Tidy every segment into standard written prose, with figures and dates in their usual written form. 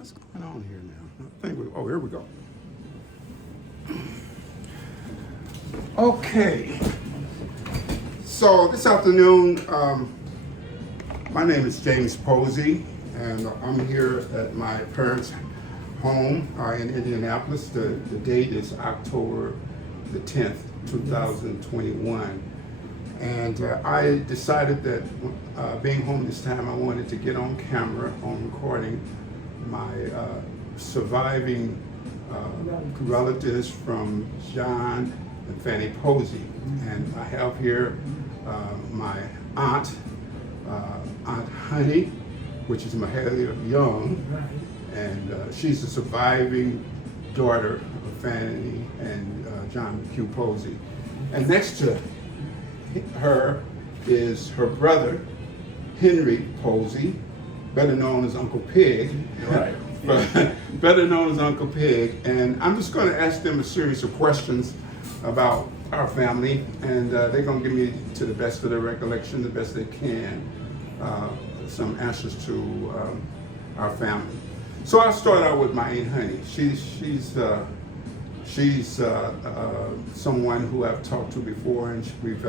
What's going on here now? I think oh, here we go. Okay. So this afternoon, my name is James Posey, and I'm here at my parents' home in Indianapolis. The date is October the 10th, 2021. And I decided that being home this time, I wanted to get on camera on recording my surviving relatives from John and Fanny Posey. And I have here my aunt, Aunt Honey, which is Mahalia Young, and she's the surviving daughter of Fanny and John Q. Posey. And next to her is her brother, Henry Posey, better known as Uncle Pig. Right. Better known as Uncle Pig. And I'm just going to ask them a series of questions about our family, and they're going to give me, to the best of their recollection, the best they can, some answers to our family. So I'll start out with my Aunt Honey. She's someone who I've talked to before, and we've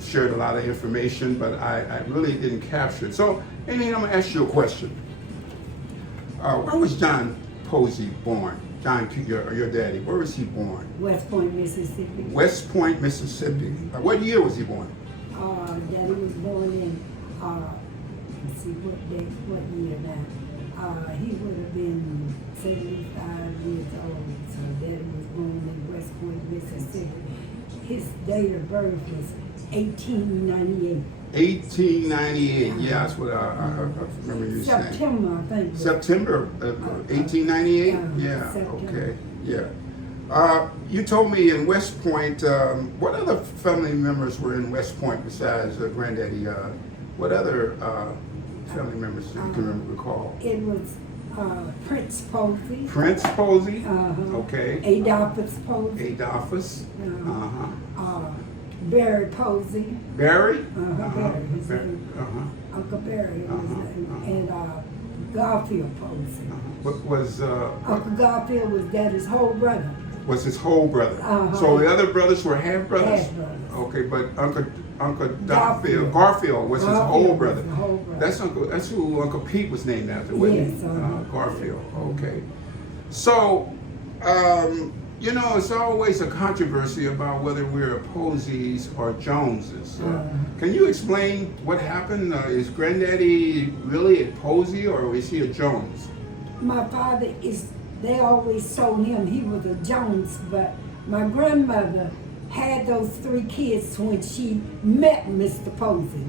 shared a lot of information, but I really didn't capture it. So, Amy, I'm going to ask you a question. Where was John Posey born? John, your daddy, where was he born? West Point, Mississippi. West Point, Mississippi. What year was he born? Daddy was born in, let's see, what year now? He would have been 75 years old, so Daddy was born in West Point, Mississippi. His date of birth was 1898. 1898, yeah, that's what I remember you saying. September, I think. September of 1898? Yeah, September. okay, yeah. You told me in West Point, what other family members were in West Point besides Granddaddy? What other family members you can recall? It was Prince Posey. Prince Posey? Okay. Adolphus Posey. Adolphus? Barry Posey. Barry? Barry. His name. Uncle Barry. And Garfield Posey. What was Uncle Garfield was Daddy's whole brother. was his whole brother? So the other brothers were half brothers? Half brothers. Okay, but Uncle Garfield was his whole brother. Was the whole brother. That's who Uncle Pete was named after, wasn't Yes, he? Garfield. Okay. So, you know, it's always a controversy about whether we're Poseys or Joneses. Can you explain what happened? Is Granddaddy really a Posey or is he a Jones? My father they always told him he was a Jones, but my grandmother had those 3 kids when she met Mr. Posey,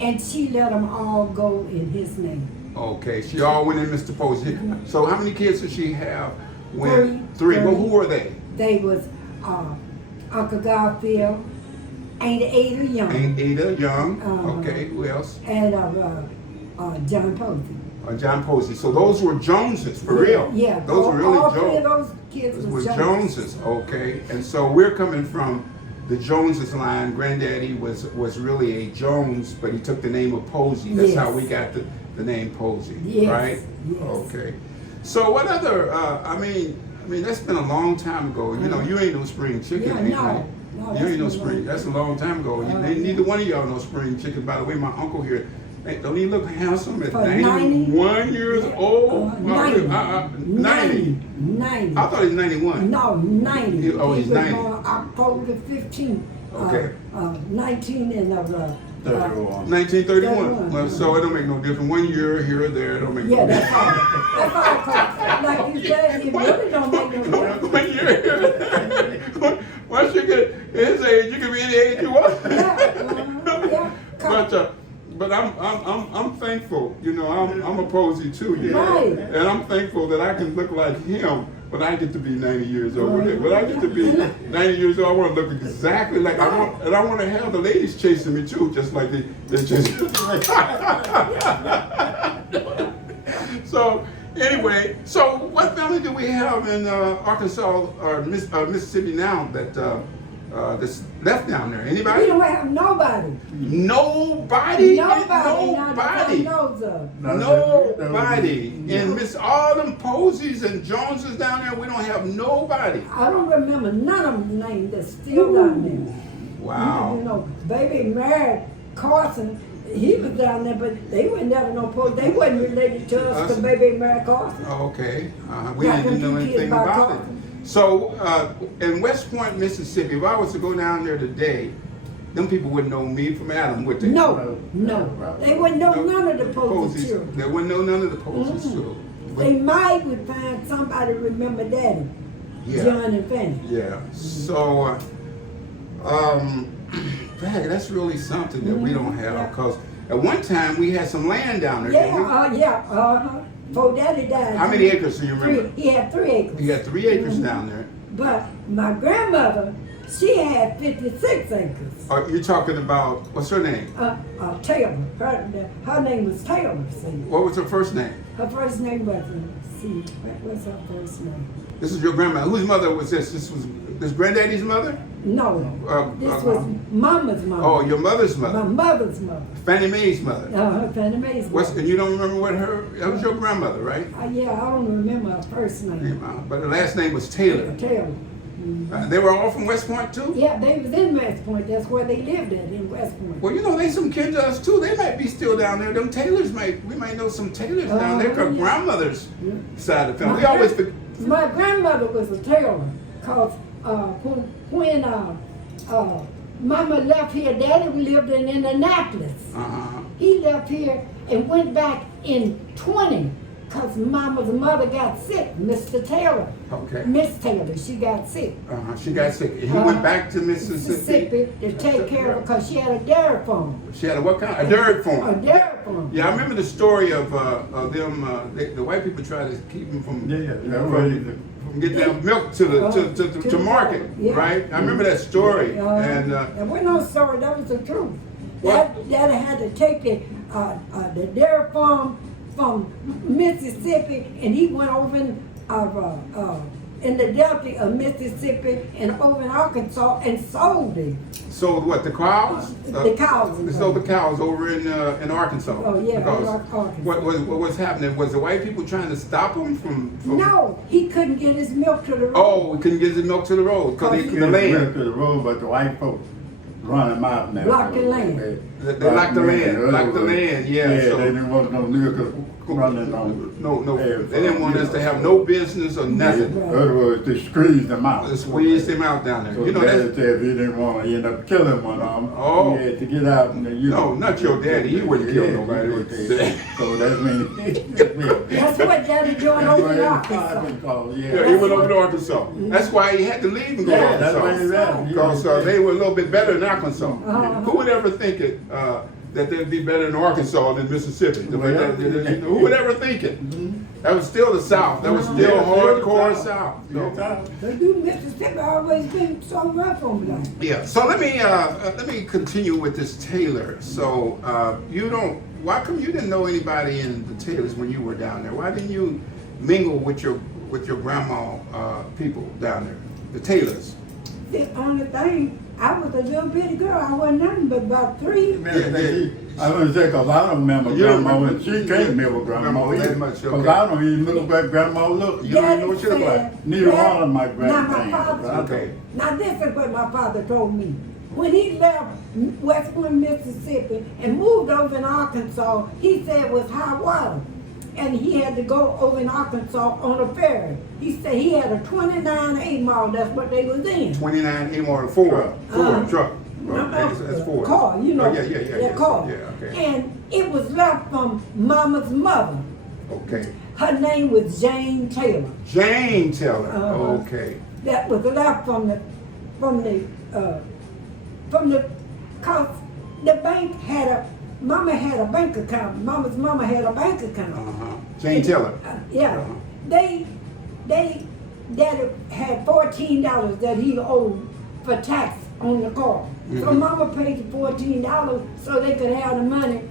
and she let them all go in his name. Okay, she all went in Mr. Posey. So how many kids did she have? Three. Well, who were they? They was Uncle Garfield, Aunt Ada Young. Aunt Ada Young. Okay, who else? And John Posey. John Posey. So those were Joneses, for real? Yeah. Those were really all 3 of Joneses. those kids Was was Joneses, okay. And so we're coming from the Joneses line. Granddaddy was really a Jones, but he took the name of Posey. That's how we got the name Posey, right? Yes. Okay. So what other, I mean, that's been a long time ago. You know, you ain't no spring chicken. No, you ain't no spring. That's a long time ago. Neither one of y'all no spring chicken. By the way, my uncle here, don't he look handsome at 91 years old? 90. 90. 90. I thought he was 91. No, 90. He's 90. Born October 15th. Okay. 19 and 1931. Well, so it don't make no difference. 1 year here or there, it don't make no difference. That's all. That's all. 'Cause like you said, it really don't make no difference. 1 year here. Once you get his age, you can be any age you want. Yeah. But I'm thankful. You know, I'm a Posey too. You know, Right. and I'm thankful that I can look like him. But I get to be 90 years old. When I get to be 90 years old, I want to look exactly like I want to have the ladies chasing me too, just like they chase me. So anyway, so what family do we have in Arkansas or Mississippi now that that's left down there? Anybody? We don't have nobody. Nobody? Nobody. Nobody. Knows of. Nobody in Posies and Joneses down there? We don't have nobody. I don't remember none of them names that's still down there. Wow. You know, baby married Carson. He was down there, but they were never no Posey. They wasn't related to us because baby married Carson. Okay. We Got didn't know them 2 kids anything by about it. Carson. So, in West Point, Mississippi, if I was to go down there today, them people wouldn't know me from Adam, would they? No. They wouldn't know none of the Posey children. They wouldn't know none of the Posey children. They might would find somebody remember Daddy, Yeah. John and Fanny. Yeah. So, dang, that's really something that we don't have, Yeah. because at one time we had some land down there. didn't we? Before Daddy died. How many acres do you remember? He had 3 acres. He had 3 acres down there. But my grandmother, she had 56 acres. You're talking about, what's her name? Taylor. Her name was Taylor. See. What was her first name? Her first name was, what was her first name? This is your grandma. Whose mother was this? This was this granddaddy's mother? No, this was Mama's mother. Oh, your mother's My mother. mother's mother. Fannie Mae's mother. Fannie Mae's mother. And you don't remember what that was your grandmother, right? Yeah, I don't remember her first name. But her last name was Taylor. Taylor. They were all from West Point too? Yeah, they was in West Point. That's where they lived at, in West Point. Well, you know, they some kin to us too. They might be still down there. Them Taylors we might know some Taylors down there. Her grandmother's side of the family. We always My grandmother was a Taylor, cause when Mama left here, Daddy lived in Indianapolis. He left here and went back in 20, cause Mama's mother got sick, Mr. Taylor. Okay. Miss Taylor, she got sick. She got sick. He went back to Mississippi to take care of her, cause she had a dairy farm. She had a what kind? A dairy farm. A dairy farm. Yeah, I remember the story of them. The white people tried to keep them from getting their milk to market, Yeah. right? I remember that story. And that wasn't no story, that was the truth. What? Daddy had to take the dairy farm from Mississippi, and he went over in the Delta of Mississippi and over in Arkansas and sold it. sold what, the cows? The cows. They sold the cows over in Arkansas. Oh, yeah, Because Arkansas. what was happening? Was the white people trying to stop him from? No, he couldn't get his milk to the road. Oh, he couldn't get his milk to the road because He the Milk land. to the road, but the white folks run them out now. Block the land. They locked the land. Locked the land. Yeah. Yeah, So, they didn't want no milk running on. no. They didn't want us to have no business or nothing. In other words, they squeezed them out. They squeezed him out down there. So You know Daddy that's. said he didn't want to end up killing one of them. Oh. He had to get out and No, not your daddy. He wouldn't kill nobody. So that means. That's what Daddy doing over in Arkansas. Yeah, he went over to Arkansas. That's why he had to leave and go to Yeah, that's why he Arkansas. left. Because they were a little bit better in Arkansas. Uh-huh. Who would ever think it, that they'd be better in Arkansas than Mississippi? Well, yeah. Who would ever think it? That was still the South. That was still Yeah, hardcore South. South. Yeah. They do Mississippi always been so rough on me. Yeah. So let me continue with this Taylor. So why come you didn't know anybody in the Taylors when you were down there? Why didn't you mingle with your grandma people down there, the Taylors? The only thing, I was a little bitty girl. I wasn't nothing but about 3. I was gonna say, because I don't remember You don't grandma, remember- and she can't remember grandma Grandma that either. much, Because okay. I don't even look like grandma look. You don't even know what she look like. Neither one of my Now grandparents. my father, Okay. now this is what my father told me. When he left West Point, Mississippi and moved over in Arkansas, he said it was high water. And he had to go over in Arkansas on a ferry. He said he had a 29 8 mile, that's what they was in. 29 A-Mall Ford truck. That's Ford. Car, you know. Oh, yeah. That car. Yeah, okay. And it was left from Mama's mother. Okay. Her name was Jane Taylor. Jane Taylor. Uh-huh. Okay. That was left cause the bank Mama had a bank account. Mama's mama had a bank account. Jane Taylor. Yeah. Uh-huh. Daddy had $14 that he owed for tax on the car. So Mama paid the $14 so they could have the money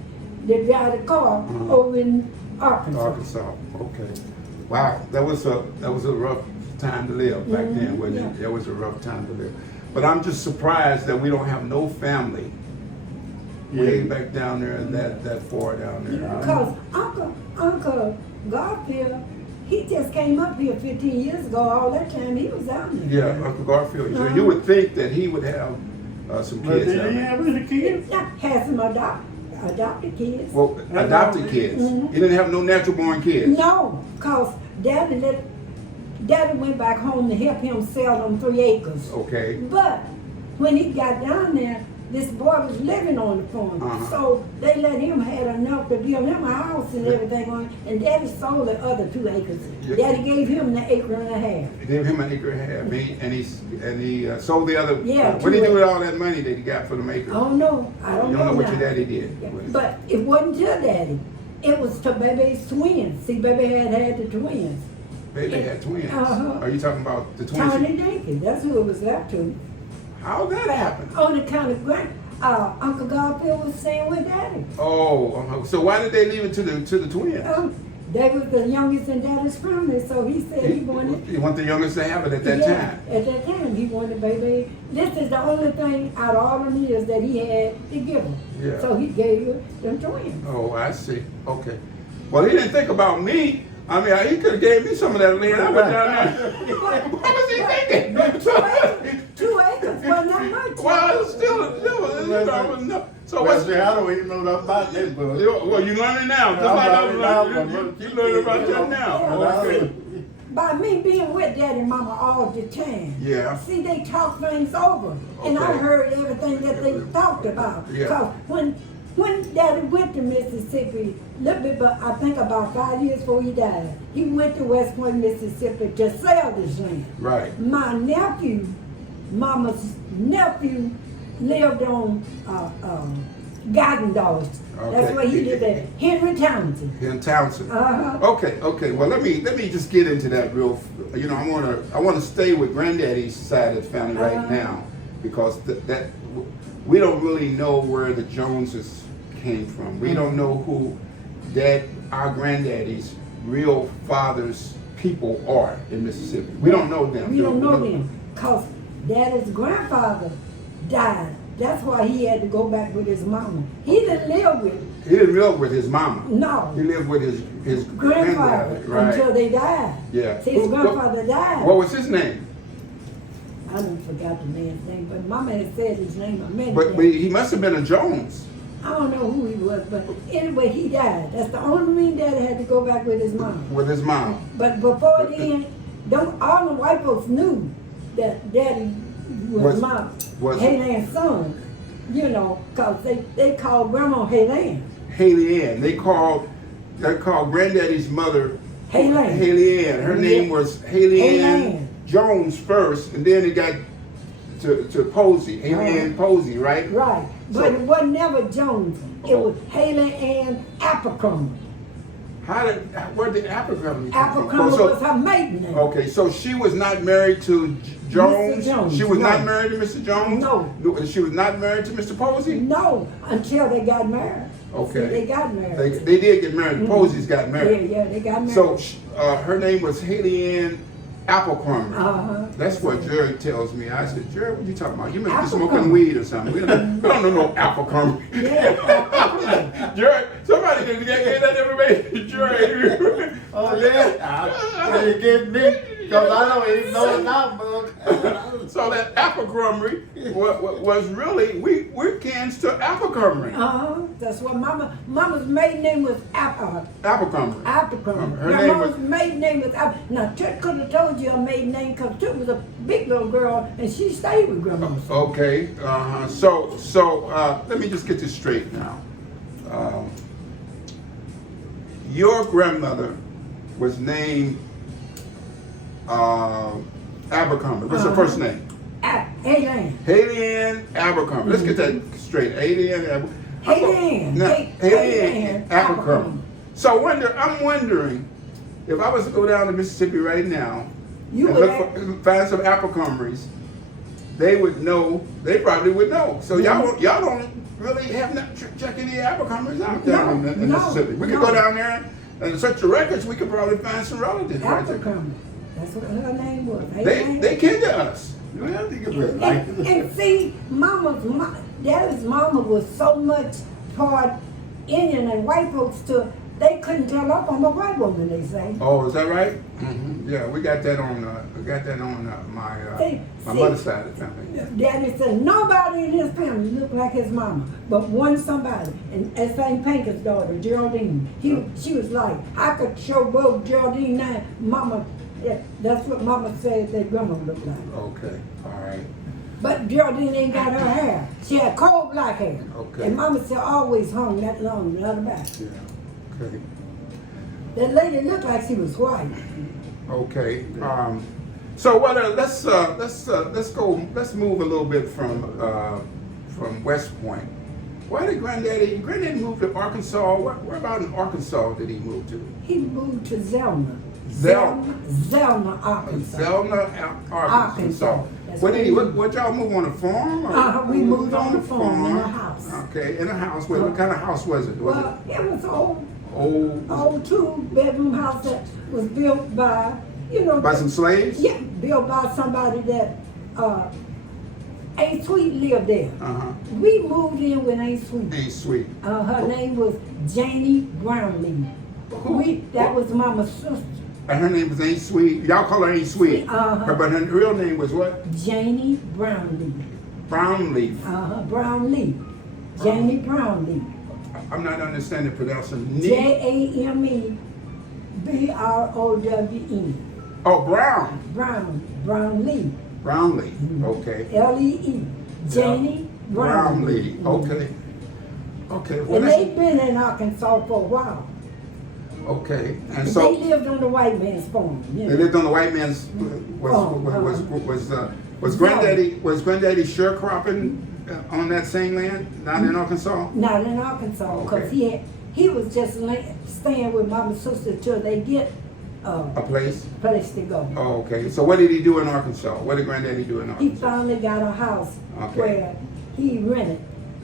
to drive the car over in Arkansas. Arkansas. Okay. Wow. That was a rough time to live back then, wasn't it? Yeah. That was a rough time to live. But I'm just surprised that we don't have no family way back down there that far down there. Because Uncle Garfield, He just came up here 15 years ago. All that time he was out there. Yeah, Uncle Garfield. So you would think that he would have some But kids. did out he there. have any kids? Yeah, had some adopted kids. Well, adopted kids. Mhm. He didn't have no natural born kids. No, cause Daddy went back home to help him sell them 3 acres. Okay. But when he got down there, this boy was living on the farm. Uh-huh. So they let him have enough to build him a house and everything on it. And Daddy sold the other 2 acres. Yeah. Daddy gave him the acre and a half. He gave him an acre and a half. And he sold the other. Yeah, What did he 2 do with all that money that he got for them acres? I don't know. I don't You know. don't know what now. your daddy did. Yeah, but it wasn't to Daddy. It was to Baby's twins. See, Baby had the twins. Baby had twins. Uh-huh. Are you talking about the twins? Tony Jenkins. That's who it was left to. How that happened? On account of Uncle Garfield was staying with Daddy. Oh, so why did they leave it to the twins? They was the youngest in Daddy's family, so he said he wanted. He wanted the youngest to have it at that Yeah, time. at that time, he wanted Baby. This is the only thing out of all the years that he had to give him. Yeah. So he gave them twins. Oh, I see. Okay. Well, he didn't think about me. I mean, he could have gave me some of that land. I went down there. What was he thinking? 2 acres wasn't that much. Well, still, no. So Well, what's see, I don't even know nothing about this book. Well, you learning now. Just I'm like I was learning now, learning. but You learning about that now. Okay. By me being with Daddy and Mama all the time. Yeah. See, they talk things over. And I Okay. heard everything that they talked about. Yeah. Because when Daddy went to Mississippi, little bit, but I think about 5 years before he died, he went to West Point, Mississippi to sell this land. Right. My nephew, Mama's nephew, lived on Garden Dogs. That's Okay. where he lived at. Henry Townsend. In Townsend. Uh-huh. Okay. Well, let me just get into that real. You know, I want to stay with Granddaddy's side of the family right now because that we don't really know where the Joneses came from. We don't know who our Granddaddy's real father's people are in Mississippi. We don't know them. We don't know them because Daddy's grandfather died. That's why he had to go back with his mama. He didn't live with. He didn't live with his mama. No. He lived with his Grandfather granddaddy, right? until they died. Yeah. See, his grandfather died. What was his name? I don't forgot the man's name, but Mama had said his name a minute But ago. he must have been a Jones. I don't know who he was, but anyway, he died. That's the only reason Daddy had to go back with his mama. With his mom. But before then, all the white folks knew that Daddy was Halen's son. You know, because they called Grandma Halen. Haley Ann. They called Granddaddy's mother Halen. Haley Ann. Her name was Haley Ann Halen. Jones first, and then it got to Posey. Haley Ann Posey, right? Right. But So- it was never Jones. It was Halen Ann Abercrombie. Where did Abercrombie come from? Abercrombie So- was her maiden name. Okay, so she was not married to Jones. Mr. Jones, She was not right. married to Mr. Jones. No. She was not married to Mr. Posey. No, until they got married. Okay. See, they got married. They did get married. The Poseys got married. Yeah, they got married. So her name was Haley Ann Abercrombie. Uh-huh. That's what Jerry tells me. I said, Jerry, what you talking about? You must be Abercrombie. smoking weed or something. We don't know no Abercrombie. Yeah. Jerry, somebody did get that information. Jerry. Oh, yeah. So you get me? Because I don't even know that book. So that Abercrombie was really, we're kins to Abercrombie. That's what Mama's maiden name was Abercrombie. Abercrombie. Her Now, name Mama's maiden name was Now, Tut could have told you her maiden name because Tut was a big little girl and she stayed with Grandma. Okay. So let me just get this straight now. Your grandmother was named Abercrombie. What's her first name? Halen. Haley Ann Abercrombie. Let's get that straight. Haley Ann Abercrombie. Haley Ann Abercrombie. So I'm wondering if I was to go down to Mississippi right now and find some Abercrombies, they would know. They probably would know. So y'all don't really have not check any Abercrombies out down in Mississippi. We could go down there and search the records. We could probably find some relatives right there. Abercrombie. That's what her name was. They kin to us. Well, I think it was like And see, Daddy's mama was so much part Indian and white folks to they couldn't tell up on the white woman, they say. Oh, is that right? Yeah, we got that on. My See, mother's side of the family. Daddy said nobody in his family looked like his mama, but one somebody, and at St. Pancras' daughter, Geraldine. She was like, I could show both Geraldine now, Mama. Yeah, that's what Mama said their grandma looked like. Okay, all right. But Geraldine ain't got her hair. She had coal black hair. Okay. And Mama said always hung that long, not about. Yeah. Okay. That lady looked like she was white. Okay. So what? Let's move a little bit from West Point. Why did Granddaddy move to Arkansas? Where about in Arkansas did he move to? He moved to Zelma. Zelma, Arkansas. Zelma, Arkansas. That's What did he? where What y'all move on a farm? Or we moved on the farm in a house. Okay, in a house. What kind of house was it? Well, it was old? old 2-bedroom house that was built by, By some slaves? Yeah, built by somebody that Aunt Sweet lived there. We moved in with Aunt Sweet. Aunt Sweet. Her name was Janie Brownlee. That was Mama's sister. And her name was Aunt Sweet. Y'all call her Aunt Sweet. But her real name was what? Janie Brownlee. Brownleaf. Brownlee. Janie Brownlee. I'm not understanding pronunciation. Jamie Browe. Oh, Brown. Brownlee. Brownlee. Okay. Lee. Janie Brownlee. Okay. Okay. Well, And they've been in Arkansas for a while. Okay. And They so lived on the white man's farm. they lived on the white man's. Was Granddaddy sharecropping on that same land, not in Arkansas? Not in Arkansas, because Okay. he was just staying with Mama's sister till they get A place? place to go. Oh, okay. So what did he do in Arkansas? What did Granddaddy do in He Arkansas? finally got a house Okay. where he rented,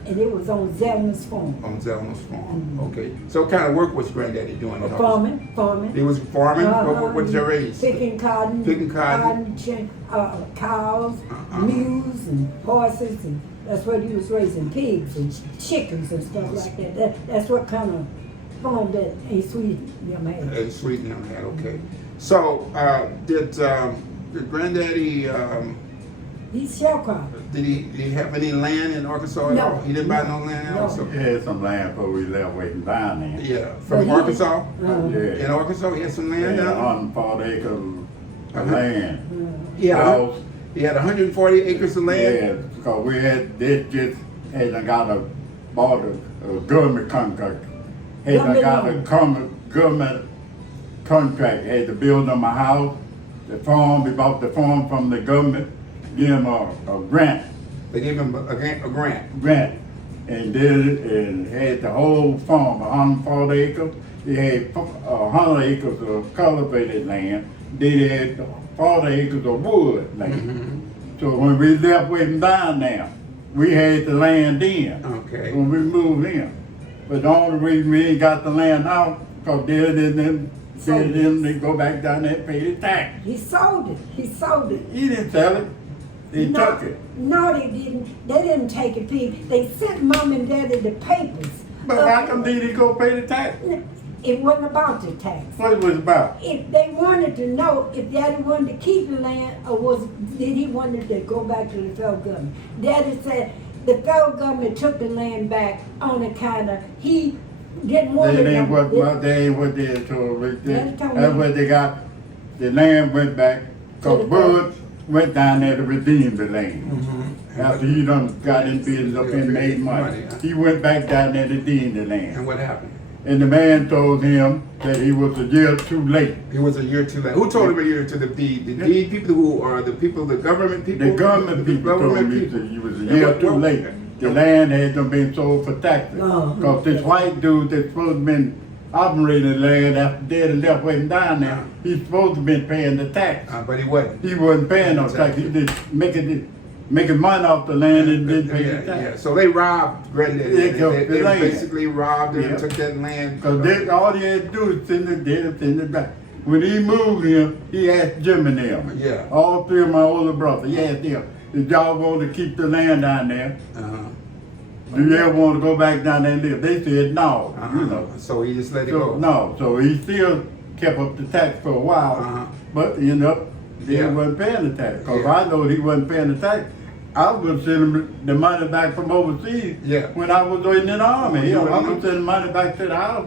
and it was on Zelman's farm. On Zelma's farm. Okay. So what kind of work was Granddaddy doing in Arkansas? Farming. He was farming? What did you raise? Picking cotton. Picking cotton. Cows, mules, and horses, and that's what he was raising, pigs and chickens and stuff like that. That's what kind of farm that Aunt Sweet had. Aunt Sweet now had, okay. So did Granddaddy, He's sharecropper. did he have any land in Arkansas at No. all? He didn't buy no land in No. Arkansas? He had some land before we left waiting down there. Yeah. But From he- Arkansas? Yeah. In Arkansas, he had some land Yeah, down 140 acres of land. there? House. He had 140 acres of land? Yeah, because they just bought a government contract. Government contract, had to build them a house, we bought the farm from the government, give them a grant, They gave him a grant. and did it, and had the whole farm, 140 acres. They had 100 acres of cultivated land, they had 40 acres of wood land. So when we left waiting down there, we had the land in. Okay. When we moved in. But the only reason we ain't got the land out, because they go back down there and pay the tax. He sold it. He didn't sell it, they took it. No, they didn't. They didn't take it, Pete. They sent Mom and Daddy the papers. But how come they didn't go pay the tax? It wasn't about the tax. What it was about? If they wanted to know if Daddy wanted to keep the land or did he wanted to go back to the federal government. Daddy said the federal government took the land back on account of he didn't want They to ain't know. what they told me. Daddy told me. That's what they got. The land went back, because Bud went down there to redeem the land. After he done got in business up and made money. He went back down there to redeem the land. And what happened? And the man told him that he was a year too late. He was a year too late. Who told him a year to the deed? The deed people who are the people, the government people? The government people told me that he was a year too late. The land had been sold for taxes. Because this white dude that's supposed to have been operating the land after Daddy left waiting down there, he's supposed to have been paying the tax. But he wasn't. He wasn't paying no tax. He just making money off the land and didn't pay the tax. Yeah. So they robbed Granddaddy. They took the land. Basically robbed him and Yeah. took that land. Because all he had to do is send it back. When he moved here, he asked Jim and them. Yeah. All three of my older brothers, he asked them, did y'all want to keep the land down there? do you ever want to go back down there and live? They said no, you know. So he just let it So, go. no, so he still kept up the tax for a while, but he ended up, he wasn't paying the tax. Cause I know he wasn't paying the tax. I was sending the money back from overseas when I was in the army. I was sending money back to the house.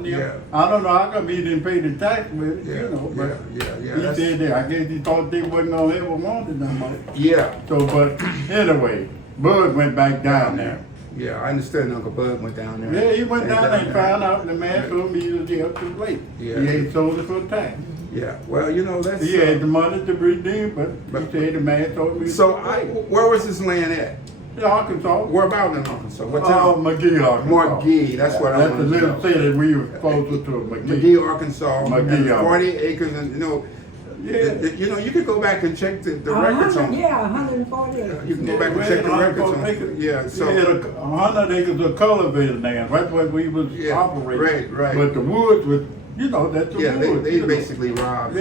I don't know how come he didn't pay the tax with it, you know, but he said that. I guess he thought they wasn't gonna ever want it no more. Yeah. So, but anyway, Bud went back down there. Yeah, I understand Uncle Bud went down there. Yeah, he went down there and found out the man told me he was there too late. He ain't sold it for tax. Yeah, well, you know, that's... He had the money to redeem, but he said the man told me. So, where was this land at? In Arkansas. Where about in Arkansas? What town? McGee, Arkansas. McGee, that's what I That's want the to little know. city we were closer to, McGee. McGee, Arkansas. McGee, and 40 acres, and you know, you know, you could go back and check the records on. Yeah, 140. You can go back and check the records on. Yeah, so. He had 100 acres of cultivated land. That's what we was operating. Right. But the woods was, you know, that's the woods. They basically robbed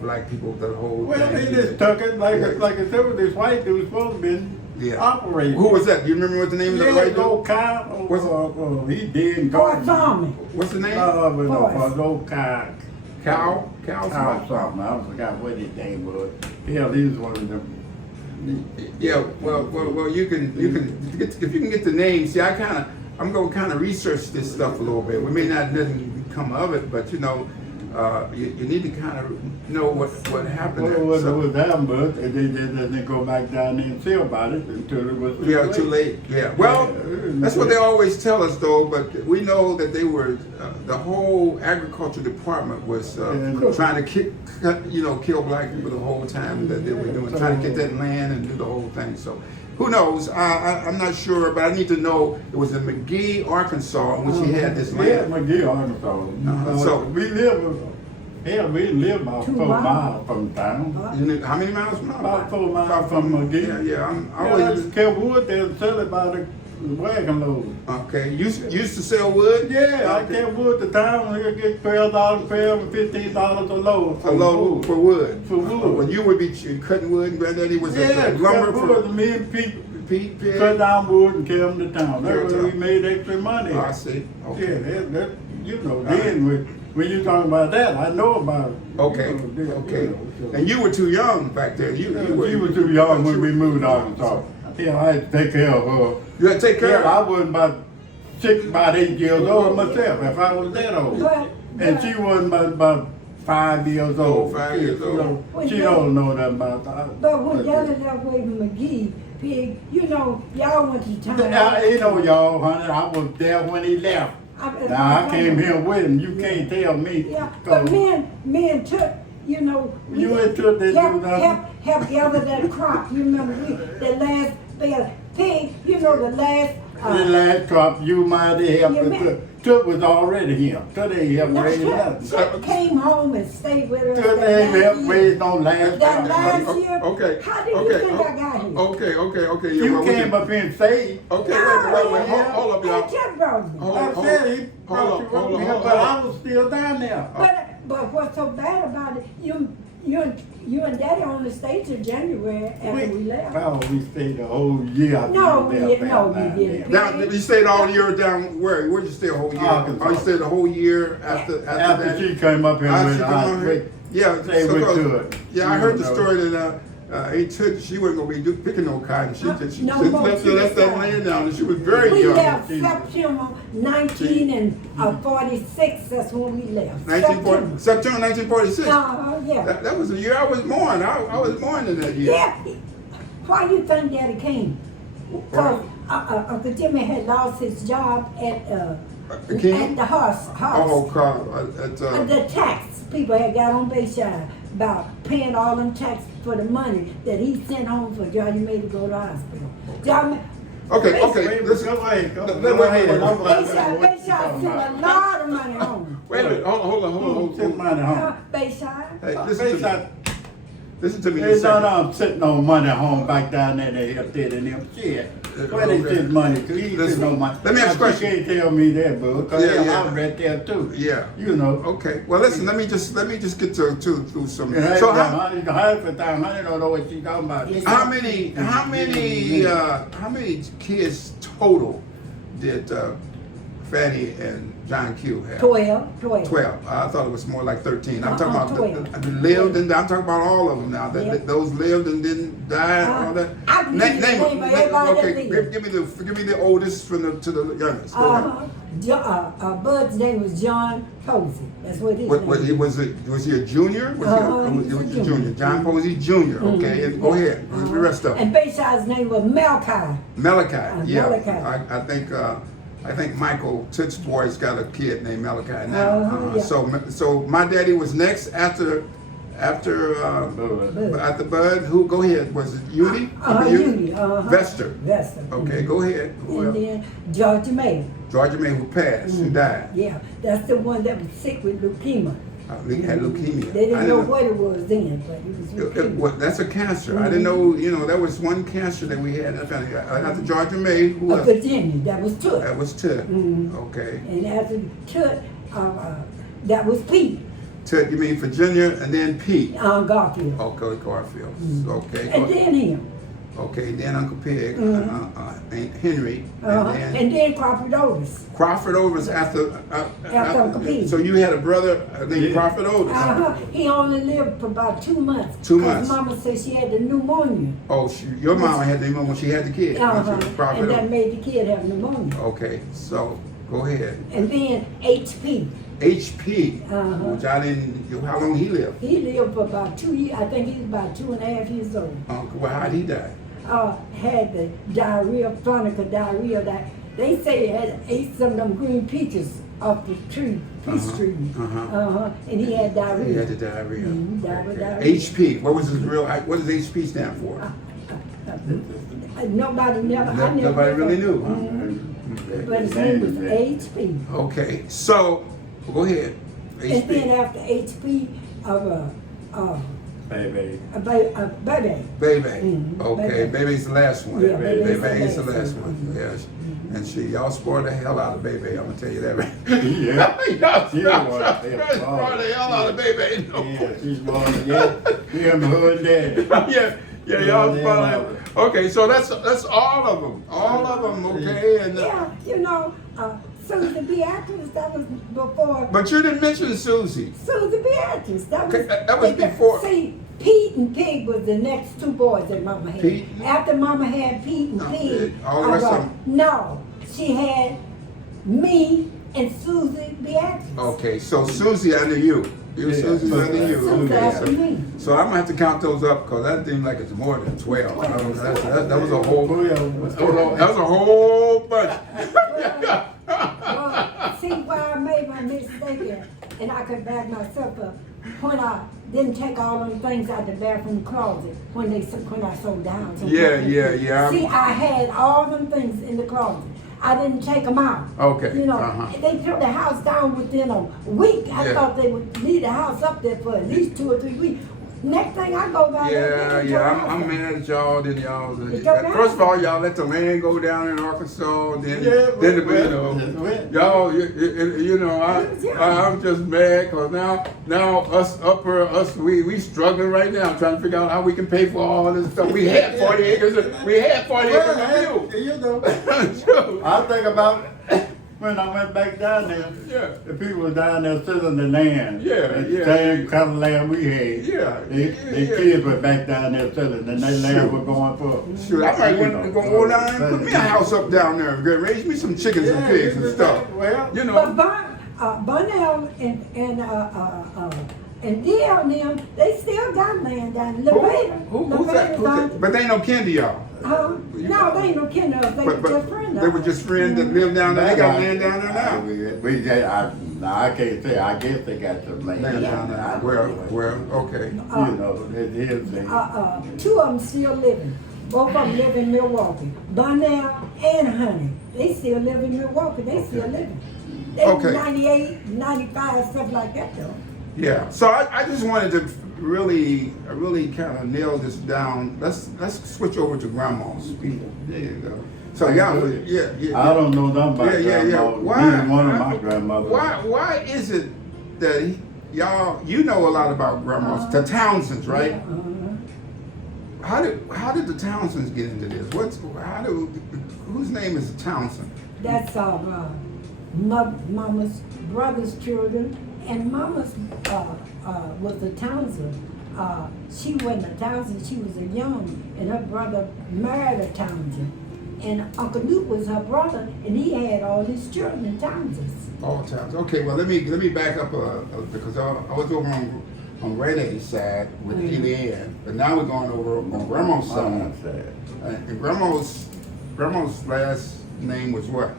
black people the whole Well, thing. they just took it like I said with this white dude was supposed to be operating. Who was that? Do you remember what the name of the white dude? Old Kyle. He did and Fort Farming. What's the name? Old Kyle. Cow something. I forgot what his name was. Hell, he was one of them. Yeah, well, you can get, if you can get the name. See, I'm going to kind of research this stuff a little bit. We may not nothing come of it, but you know, you need to kind of know what happened. Well, it was them, but they go back down there and see about it until it was too late. Yeah, well, that's what they always tell us, though. But we know that they were the whole agriculture department was trying to kill black people the whole time that they were doing, trying to get that land and do the whole thing. So. Who knows? I'm not sure, but I need to know it was in McGee, Arkansas, in which he had this land. Yeah, McGee, Arkansas. So we live about 4 miles from town. How many miles from town? About 4 miles from McGee. Yeah. I always kept wood there and sell it by the wagon load. Okay, you used to sell wood? Yeah, I kept wood to town. We get $12, $15 a load. For wood. For wood. When you would be cutting wood, and Granddaddy was lumber for me and Pete cut down wood and carry them to town. That's where we made extra money. I see. Okay. Yeah, then when you talking about that, I know about it. Okay. And you were too young back then. You were too young when we moved to Arkansas. Yeah, I had to take care of her. You had to take care of her? I was about 8 years old myself, if I was that old. And she was about 5 years old. 5 years old. She don't know nothing about that. But when y'all was that way from McGee, Pig, you know, y'all went to town. You know, y'all, honey, I was there when he left. Now I came here with him. You can't tell me. Yeah, but me and Tut, you know, you and Tut, they help gather that crop. You remember the last pig, you know, the last crop you might have helped. Tut was already here. Tut ain't helped raise nothing. Tut came home and stayed with us. Tut ain't helped raise no last that last year. Okay. How did you think I got here? Okay. You came up here and stayed. Okay, wait. Hold up, y'all. Tut brought me. I said he brought you up here, but I was still down there. But what's so bad about it, you and Daddy only stayed till January after we left. Well, we stayed the whole year. No, you didn't. Now, you stayed all year down where? Where'd you stay a whole year? Arkansas. Oh, you stayed the whole year after that? She came up here I heard the story that she wasn't gonna be picking no cotton. She just left that land down, and she was very young. We left September 1946. That's when we left. September 1946. Yeah. That was the year I was born. I was born in that year. Yeah. Why do you think Daddy came? Because Uncle Jimmy had lost his job at the horse. The tax people had got on Bayside about paying all them taxes for the money that he sent home for Johnny made to go to the hospital. Okay. Listen. Bayside sent a lot of money home. Wait a minute. Hold on. Sent money home. Bayside. Hey, listen to me. They thought I'm sitting on money home back down there. They helped it and them shit. Where they send money to? He sitting on money. Let me ask a question. You can't tell me that, bro. Because I was right there too. Yeah. You know. Okay. Well, listen. Let me just get to some. Yeah, so half the time I don't know what you talking about. How many kids total did Fanny and John Q have? 12. 12. I thought it was more like 13. I'm talking about 12. the lived and I'm talking about all of them now. Those lived and didn't die and all that. I can give you the name of everybody that okay, lived. give me the oldest from the to the youngest. Go ahead. Bud's name was John Posey. That's what his What name was he a junior? he was a junior. John Posey Jr. Okay, and go ahead. Who's the rest of them? And Bayshire's name was Malachi. Malachi. Yeah. Malachi. I think Michael Toots boy's got a kid named Malachi now. Yeah. So my daddy was next after Bud. Who? Go ahead. Was it Udi? Udi. Vester. Vester. Okay, go ahead. And then Georgia May. Georgia May, who passed, who died. Yeah, that's the one that was sick with leukemia. He had leukemia. They didn't know what it was then, but it was leukemia. That's a cancer. I didn't know. That was one cancer that we had. After Georgia May, who was Virginia. That was Tut. That was Tut. Okay. And after Tut, that was Pete. Tut, you mean Virginia, and then Pete. Garfield. Okay, Garfield. Okay. And then him. Okay, then Uncle Peg, Henry, and then Crawford Otis. Crawford Otis after Uncle Pete. So you had a brother named Crawford Otis. He only lived for about 2 months. 2 months. Mama said she had the pneumonia. Oh, your mama had the pneumonia when she had the kid. And that made the kid have pneumonia. Okay, so go ahead. And then HP. HP, which I didn't. How long he lived? He lived for about 2 years. I think he was about 2.5 years old. Well, how did he die? Had the diarrhea, chronic diarrhea. They say he had ate some of them green peaches off the tree, peach tree. And he had diarrhea. He had the diarrhea. Died with diarrhea. HP. What was his real? What does HP stand for? Nobody really knew. But his name was HP. Okay, so go ahead. HP. And then after HP, Baby. Baby. Baby. Okay, Baby's the last one. Yeah, Baby's the last one. Yes. And y'all spoiled the hell out of Baby, I'm gonna tell you that right. Yeah. Spoiled the hell out of Baby. Yeah, she's born, yeah, I'm hood daddy. Yeah, y'all spoiled it. Okay, so that's all of them. All of them, okay? And Susie Beatrice, that was before. But you didn't mention Susie. Susie Beatrice, that was. Okay, that was before. See, Pete and Pig was the next 2 boys that Mama had. Pete? After Mama had Pete and Pig, all the rest of them. No, she had me and Susie Beatrice. Okay, so Susie under you. Susie's under you. Susie after Okay, me. so I'm gonna have to count those up because that seems like it's more than 12. That was a whole. That was a whole bunch. Well, see why I made my mistake, and I could back myself up when I didn't take all them things out the bathroom closet when I sold down. Yeah. See, I had all them things in the closet. I didn't take them out. Okay. They tore the house down within a week. I thought they would leave the house up there for at least 2 or 3 weeks. Next thing I go by there, I'm mad at y'all. Then y'all. down. First of all, y'all let the land go down in Arkansas. Then y'all. I'm just mad because now we struggling right now trying to figure out how we can pay for all this stuff. We had 40 acres. We had 40 acres of field. I think about when I went back down there, the people down there selling the land. The same kind of land we had. The kids were back down there selling, and that land was going for. Shoot, I might go down there and put me a house up down there and raise me some chickens and pigs and stuff. But Bonnell and Dale and them, they still got land down there. Who's that? But they ain't no kin to y'all. No, they ain't no kin to us. They were just friends. They were just friends that lived down there. They got land down there now. I can't say. I guess they got some land down there. Well, okay. It is. 2 of them still living. Both of them live in Milwaukee. Bonnell and Honey. They still live in Milwaukee. They still living. They were 98, 95, stuff like that though. Yeah. So I just wanted to really kind of nail this down. Let's switch over to grandma's people. There you go. So I don't know nothing about grandma. Why? One of my grandmothers. Why is it that y'all know a lot about grandmas? The Townsends, right? How did the Townsends get into this? Whose name is Townsend? That's Mama's brother's children, and Mama's was a Townsend. She wasn't a Townsend, she was a Young, and her brother married a Townsend. And Uncle Luke was her brother, and he had all his children in Townsends. All times. Okay, well let me back up because I was over on Renee's side with Eliane, but now we're going over on Grandma's side. And Grandma's last name was what?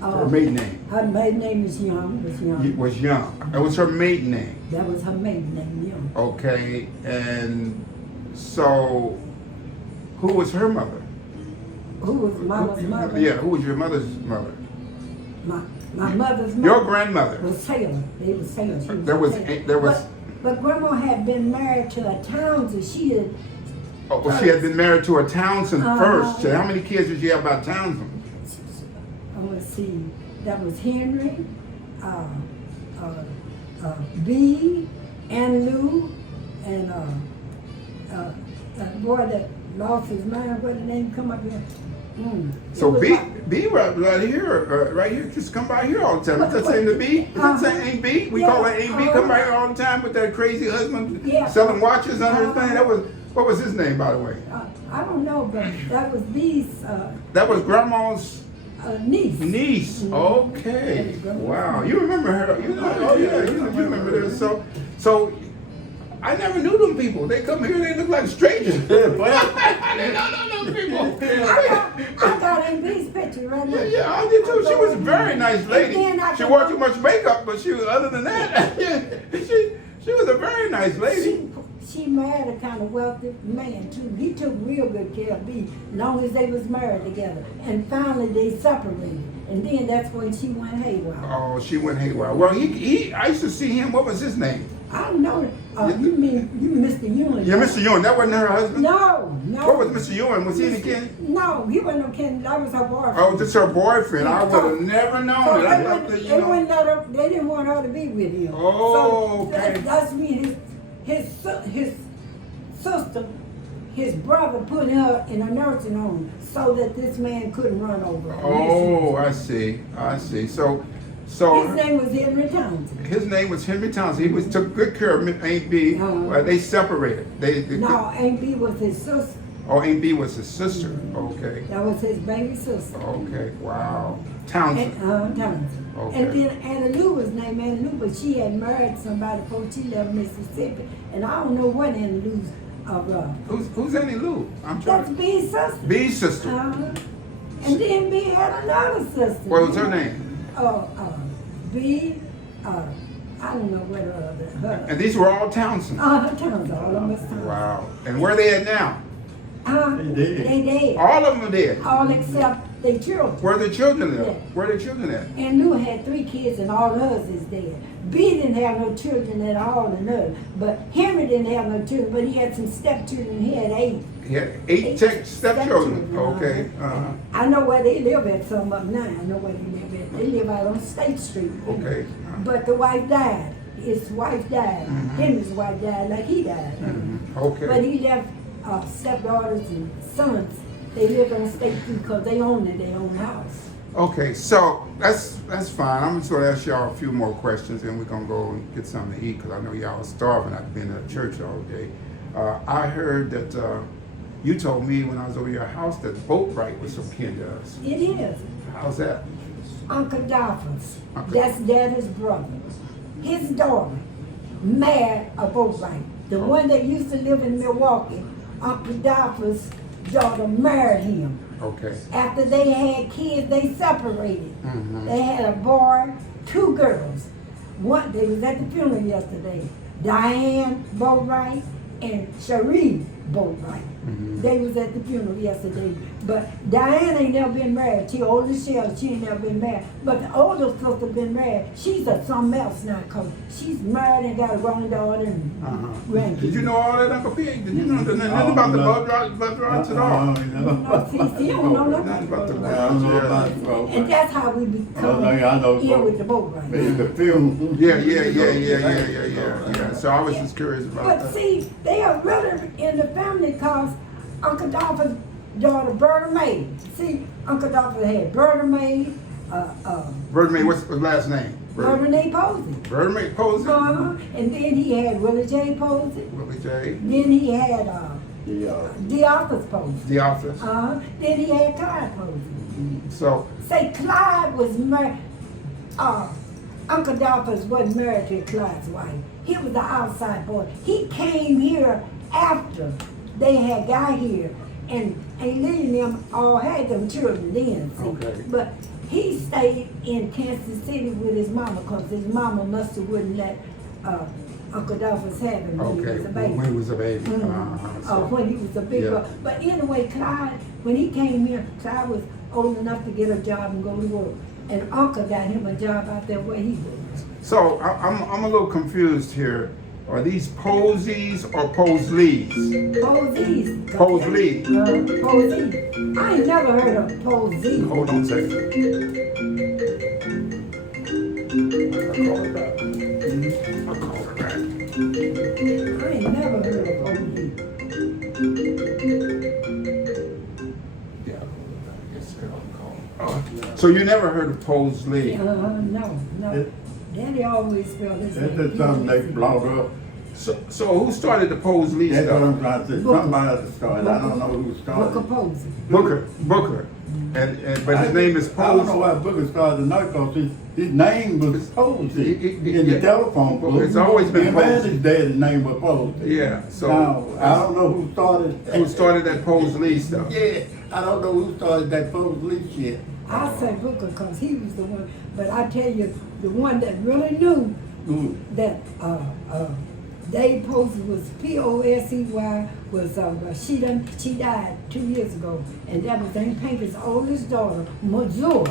Her maiden name. Her maiden name was Young. Was Young. That was her maiden name. That was her maiden name, Young. Okay, and so who was her mother? Who was Mama's mother? Yeah, who was your mother's mother? My mother's mother. Your grandmother. Was Taylor. They was Taylor. She was There was Taylor. But Grandma had been married to a Townsend. She had. Oh, well, she had been married to a Townsend first. So how many kids did you have by Townsend? Let's see. That was Henry, B, and Lou, and boy that lost his mind. What the name come up here? So B right here, just come by here all the time. Is that saying the B? Is that saying Ain't B? We call her Ain't B. Come by here all the time with that crazy husband selling watches under his thing. What was his name, by the way? I don't know, but that was B's. That was Grandma's niece. Niece. Okay. Wow. You remember her? You know? Oh yeah. You remember this? So. I never knew them people. They come here, they look like strangers. I didn't know those people. I got Aunt B's picture right now. Yeah, I did too. She was a very nice lady. She wore too much makeup, but other than that, she was a very nice lady. She married a kind of wealthy man too. He took real good care of B, long as they was married together. And finally they separated. And then that's when she went haywire. Oh, she went haywire. Well, I used to see him. What was his name? I don't know. You mean Mr. Ewing? Yeah, Mr. Ewing. That wasn't her husband? No. What was Mr. Ewing? Was he the king? No, he wasn't no king. That was her boyfriend. Oh, just her boyfriend. I would have never known it. They didn't want her to be with him. Oh, so okay. That's me. His sister, his brother put her in a nursing home so that this man couldn't run over her. Oh, I see. So his name was Henry Townsend. His name was Henry Townsend. He took good care of Aunt B. They separated. No, Aunt B was his sister. Oh, Aunt B was his sister. Okay. That was his baby sister. Okay. Wow. Townsend. Townsend. Okay. And then Anna Lou was named Anna Lou, but she had married somebody before she left Mississippi. And I don't know what Anna Lou's Who's Annie Lou? That's B's sister. B's sister. And then B had another sister. What was her name? B, I don't know what her. And these were all Townsend. Townsend, all of them was Townsend. Wow. And where are they at now? They dead. All of them are dead. All except their children. Where are their children at? Yeah. Where are their children at? And Lou had 3 kids and all hers is dead. B didn't have no children at all in her. But Henry didn't have no children, but he had some stepchildren. He had 8. He had 8 stepchildren. Okay. I know where they live at, some of them now. I know where they live at. They live out on State Street. Okay. But the wife died. His wife died. Henry's wife died like he died. Okay. But he left stepdaughters and sons. They lived on State Street because they owned their own house. Okay, so that's fine. I'm just going to ask y'all a few more questions, and we're going to go and get something to eat because I know y'all are starving. I've been at church all day. I heard that you told me when I was over your house that Boatwright was some kin to us. It is. How's that? Uncle Dolphins. Okay. That's Daddy's brother. His daughter married a Boatwright. The one that used to live in Milwaukee, Uncle Dolphins' daughter married him. Okay. After they had kids, they separated. They had a boy, 2 girls. They was at the funeral yesterday. Diane Boatwright and Cherie Boatwright. They was at the funeral yesterday. But Diane ain't never been married. She older Shell, she ain't never been married. But the older sister been married. She's a something else now, cause she's married and got a granddaughter and grandkids. Did you know all that, Uncle P? Did you know nothing about the Boatwrights at all? No, see, don't know nothing about the Boatwrights. And that's how we become here with the Boatwrights. The film. Yeah. So I was just curious about that. But see, they are really in the family cause Uncle Dolphins' daughter Berta Mae. See, Uncle Dolphins had Berta Mae, Vernon May, what's his last name? Vernon Posey. Vernon May Posey? And then he had Willie J. Posey. Willie J. Then he had the office Posey. The Office. Then he had Clyde Posey. So, Say Clyde was married. Uncle Dolphus wasn't married to Clyde's wife. He was the outside boy. He came here after they had got here, and Lee and them all had them children then. See? Okay. But he stayed in Kansas City with his mama because his mama must have wouldn't let Uncle Dolphus have him when he was a baby. When he was a baby. When he was a big boy. But anyway, Clyde, when he came here, Clyde was old enough to get a job and go to work. And Uncle got him a job out there where he was. So I'm a little confused here. Are these Posies or Posleys? Posies. Posleys. Posey. I ain't never heard of Posey. Hold on a second. I'll call it back. I ain't never heard of Posey. Yeah, yes, I'll call. So you never heard of Posley? No. Daddy always spelled his name. That's just something they brought up. So who started the Posley That's what I'm stuff? trying to say. Somebody started. I don't know who started. Booker Posey. Booker. But his name is I don't know Posey. why Booker started not because his name was Posey in the telephone book. It's always been Posey. Posey. His dad's name was Posey. Yeah. So Now, I don't know who started. who started that Posley stuff? Yeah, I don't know who started that Posey shit. I say Booker because he was the one. But I tell you, the one that really knew that Dave Posey was Posey was she died 2 years ago, and that was Aunt Pinker's oldest daughter, Missouri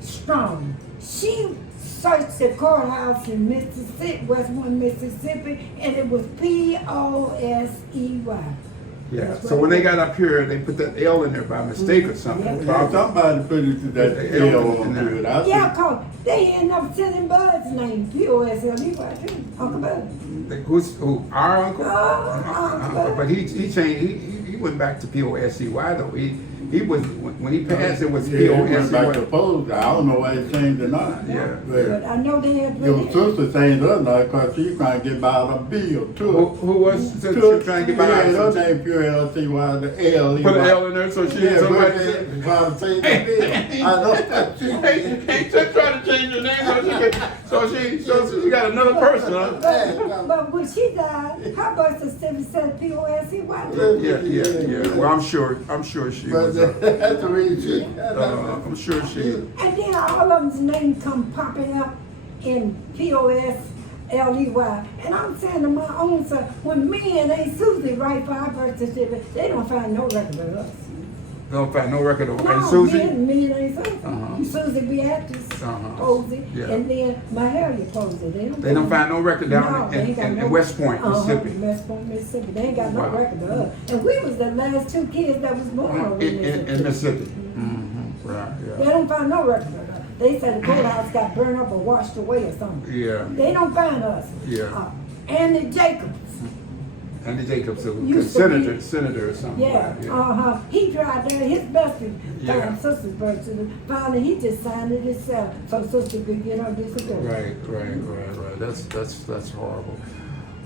Strong. She searched the courthouse in Mississippi, Westmoreland, Mississippi, and it was Posey. Yeah. So when they got up here, they put that L in there by mistake or something. Yeah. Yeah, somebody put it to that The L L on in there. to it. I Yeah, cause they ended up sending Bud's name, Posey, Uncle Bud. Who? Our uncle? Uncle. But he changed. He went back to Posey though. He was when he passed. It was Yeah, he went back to Posey. Posey. I don't know why it changed or not. Yeah. But I know they had Your sister changed her name because she trying to get by the bill too. Who was trying to get by? Yeah, her name P-L-C-Y, the L. Put an L in there so she Yeah, somebody but said. trying to change the bill. I know that she He just trying to change her name so she got another person. Huh? But when she died, her birth certificate said Posey. Yeah. Well, I'm sure she But was. that's the reason. I'm sure she. And then all of them's names come popping up in Posey. And I'm saying to my own son, when me and Aunt Susie write for our birth certificate, they don't find no record of us. Don't find no record of No, Aunt Susie. me and Aunt Susie. Susie Beatrice Posey, Yeah. and then Mahalia Posey. They don't find no record down No, they ain't got in West Point, Mississippi. West Point, Mississippi. They ain't got no Wow. record of us. And we was the last two kids that was born over in Mississippi. In Mississippi. Mm-hmm. Right. They Yeah. don't find no record of us. They said the courthouse got burned up or washed away or something. Yeah. They don't find us. Yeah. Andy Jacobs. Andy Jacobs, who was Used to be- senator or something. Yeah, Right, He tried there, his best to Yeah. find sister's birth certificate. Finally, he just signed it himself so sister could get her disability. Right. That's horrible.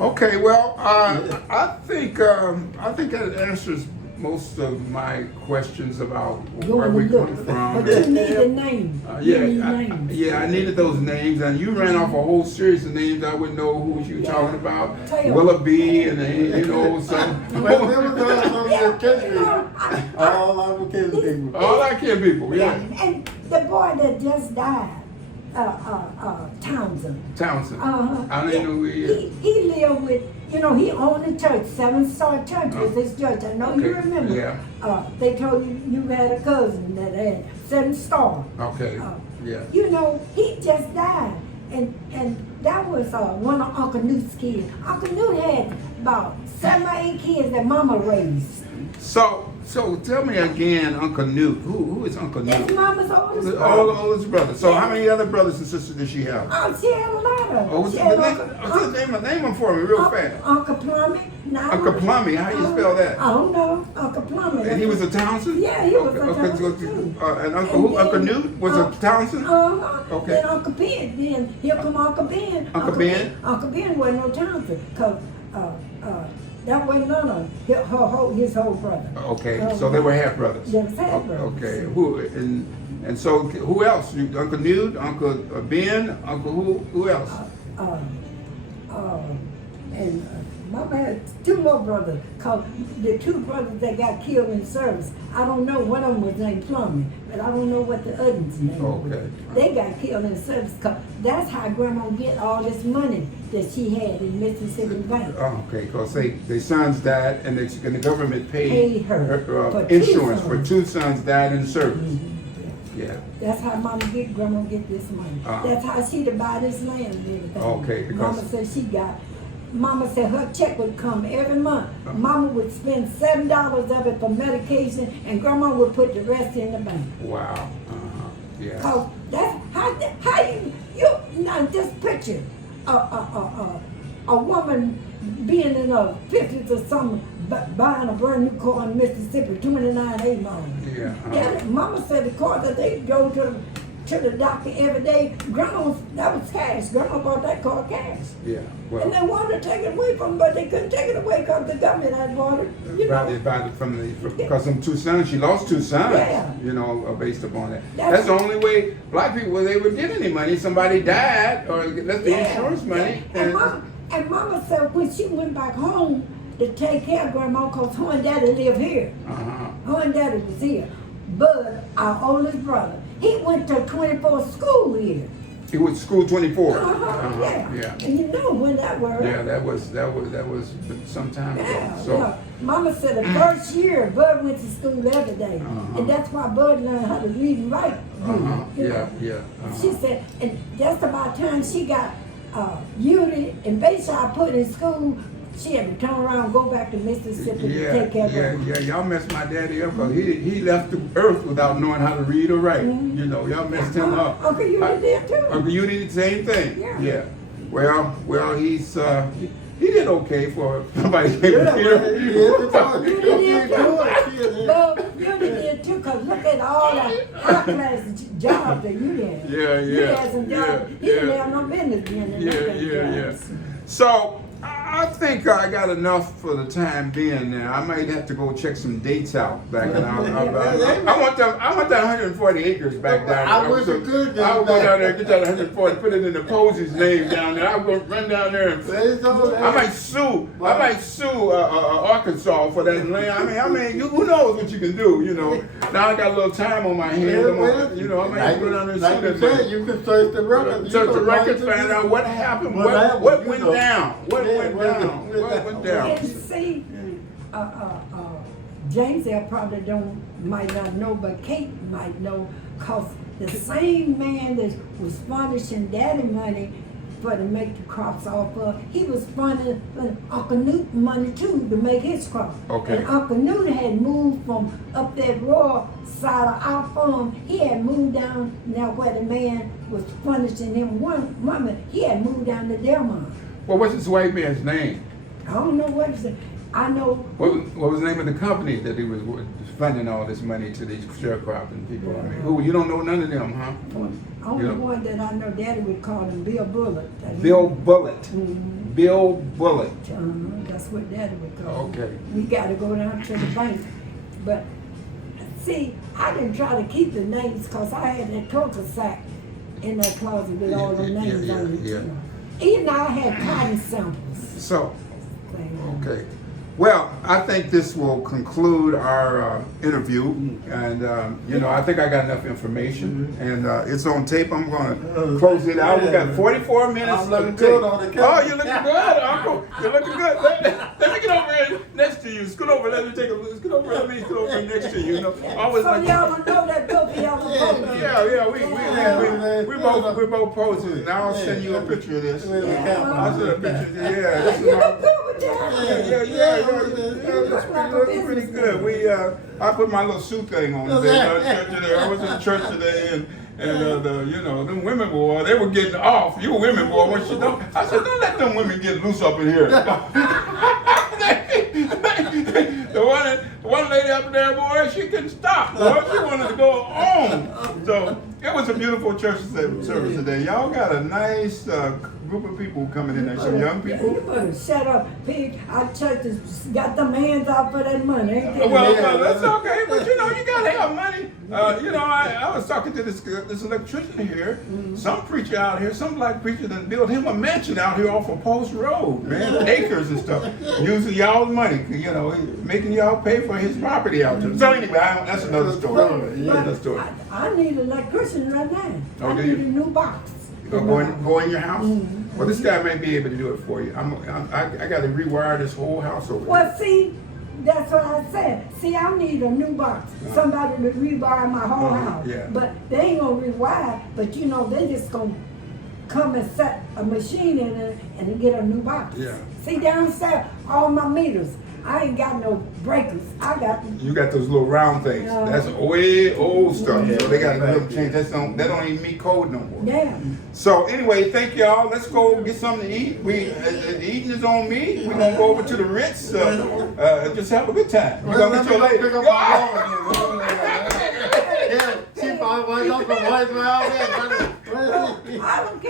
Okay, well, I think that answers most of my questions about where we come from. But you need a name. You need names. I needed those names, and you ran off a whole series of names. I wouldn't know who you were talking about. Taylor. Willoughby, and some. Well, there was some killing people. All of them killing people. All that kid people, yeah. And the boy that just died, Townsend. Townsend. I don't even know who he is. He lived with, he owned a church, 7-Star Church was his church. I know you Okay, remember. yeah. They told you had a cousin that had 7-Star. Okay, yeah. He just died. And that was one of Uncle Newt's kids. Uncle Newt had about 7 or 8 kids that Mama raised. So So tell me again, Uncle Newt. Who is Uncle Newt? His mama's oldest The brother. oldest brother. So how many other brothers and sisters does she have? Oh, she had a lot of them. Oh, what's She the had name them for me real fast. Uncle Plummy. Uncle Plummy, how you spell that? I don't know. Uncle Plummy. And he was a Townsend? Yeah, he was a Okay, Townsend too. and Uncle who? Uncle Newt was a Townsend? Okay. Then Uncle Ben. Then here come Uncle Ben. Uncle Ben? Uncle Ben wasn't no Townsend. Because that wasn't none of his whole brother. Okay, so they were half brothers. They was half brothers. Okay, and so who else? Uncle Newt, Uncle Ben, Uncle who else? And Mama had two more brothers, cause the two brothers that got killed in service. I don't know, one of them was named Plummy, but I don't know what the other's name was. Okay. They got killed in service, cause that's how Grandma get all this money that she had in Mississippi Bank. Oh, okay, because they sons died and the government paid her for insurance two for sons. two sons died in service. Mm-hmm. Yeah. That's how Grandma get this money. That's how she to buy this land and everything. Okay, because Mama said her check would come every month. Mama would spend $7 of it for medication, and Grandma would put the rest in the bank. wow. Yeah. Cause that's how you now just picture a woman being in her 50s or something, buying a brand new car in Mississippi, 29A model. Yeah. Yeah, Mama said the car that they drove to the doctor every day, Grandma, that was cash. Grandma bought that car cash. Yeah. Well. And they wanted to take it away from her, but they couldn't take it away because the government had bought it. You know. Because them two sons, she lost two sons. Yeah. You know, based upon that. That's the only way black people were able to get any money. Somebody died, or that's the insurance money. And Mama said when she went back home to take care of Grandma, because her and Daddy live here. Her and Daddy was here. Bud, our oldest brother, he went to 24 school year. He went to school 24. Yeah. And you know when that was. Yeah, that was some time ago. Yeah. So. Yeah. Mama said the first year Bud went to school every day. And that's why Bud learned how to read and write. Yeah. She said, and just about time she got Beauty and Bayside put in school, she had to turn around and go back to Mississippi to take care of her. Yeah, y'all messed my daddy up because he left the earth without knowing how to read or write. You know, y'all messed him up. Uncle Beauty did too. Uncle Beauty did the same thing. Yeah. Well, he's he did okay for somebody named Beauty did too, because look at all the high class jobs that you had. You had some jobs. He didn't have no business being in that jobs. So I think I got enough for the time being now. I might have to go check some dates out back. And I want that 140 acres back down there. I wish it could get I would go back. down there and get that 140, put it in the Posey's name down there. I'm going to run down there and I might sue Arkansas for that land. I mean, who knows what you can do, you know. Now I got a little time on my hands. You know, I might go down there and like sue you that said, you can search the record. Search the records, find out what happened, what went down. What went down? And see, James there probably might not know, but Kate might know, cause the same man that was furnishing Daddy money for to make the crops off of, he was furnishing Uncle Newt money too to make his crop. Okay. And Uncle Newt had moved from up that raw side of our farm. He had moved down now where the man was furnishing him one money. He had moved down to their mom. Well, what's this white man's name? I don't know what it's. I know. What was the name of the company that he was funding all this money to these sharecropping people? I mean, who you don't know none of them, huh? Only one that I know, Daddy would call him Bill Bullitt. Bill Bullitt. Mm-hmm. Bill Bullitt. That's what Daddy would call him. Okay. We got to go down to the bank, but see, I didn't try to keep the names because I had that coca sack in that closet with all the names on it. Yeah. Even I had cotton samples. So, okay. Well, I think this will conclude our interview, and I think I got enough information, and it's on tape. I'm going to close it out. We got 44 minutes. I'm looking good on the camera. Oh, you're looking good, Uncle. You're looking good. Let me get over here next to you. Scoot over. Let me take a look. Scoot over. Let me scoot over next to you. You know, always So like. y'all don't know that both of y'all are Yeah. We're both posing. Now I'll send you a picture of this. I'll send a picture. Yeah, this is You my. look good with that. That's pretty good. I put my little suit thing on today. I was in church today, and them women, boy, they were getting off. You women, boy, what you know? I said, don't let them women get loose up in here. The one lady up there, boy, she couldn't stop. Boy, she wanted to go on. So it was a beautiful church service today. Y'all got a nice group of people coming in there. Some young people. You better shut up, pig. Our church has got them hands out for that money, ain't they? Well, that's okay, but you gotta have money. I was talking to this electrician here, some preacher out here, some black preacher that built him a mansion out here off of Post Road, man, acres and stuff, using y'all's money, making y'all pay for his property out there. So anyway, that's another story. Another story. I need an electrician right now. Oh, I do need you? a new box. Go in your house? Well, this guy may be able to do it for you. I got to rewire this whole house over Well, here. see, that's what I said. See, I need a new box. Somebody to rewire my whole house. Yeah. But they ain't gonna rewire, but they just gonna come and set a machine in it and get a new box. Yeah. See, downstairs, all my meters, I ain't got no breakers. You got those little round things. No. That's way old stuff. Yeah, So they got to right. do them change. That don't even meet code no more. Yeah. So anyway, thank y'all. Let's go get something to eat. The eating is on me. We're gonna go over to the Ritz. Just have a good time. We're gonna get you later. Pick up my phone. Yeah, she probably went up and wiped me out there. I don't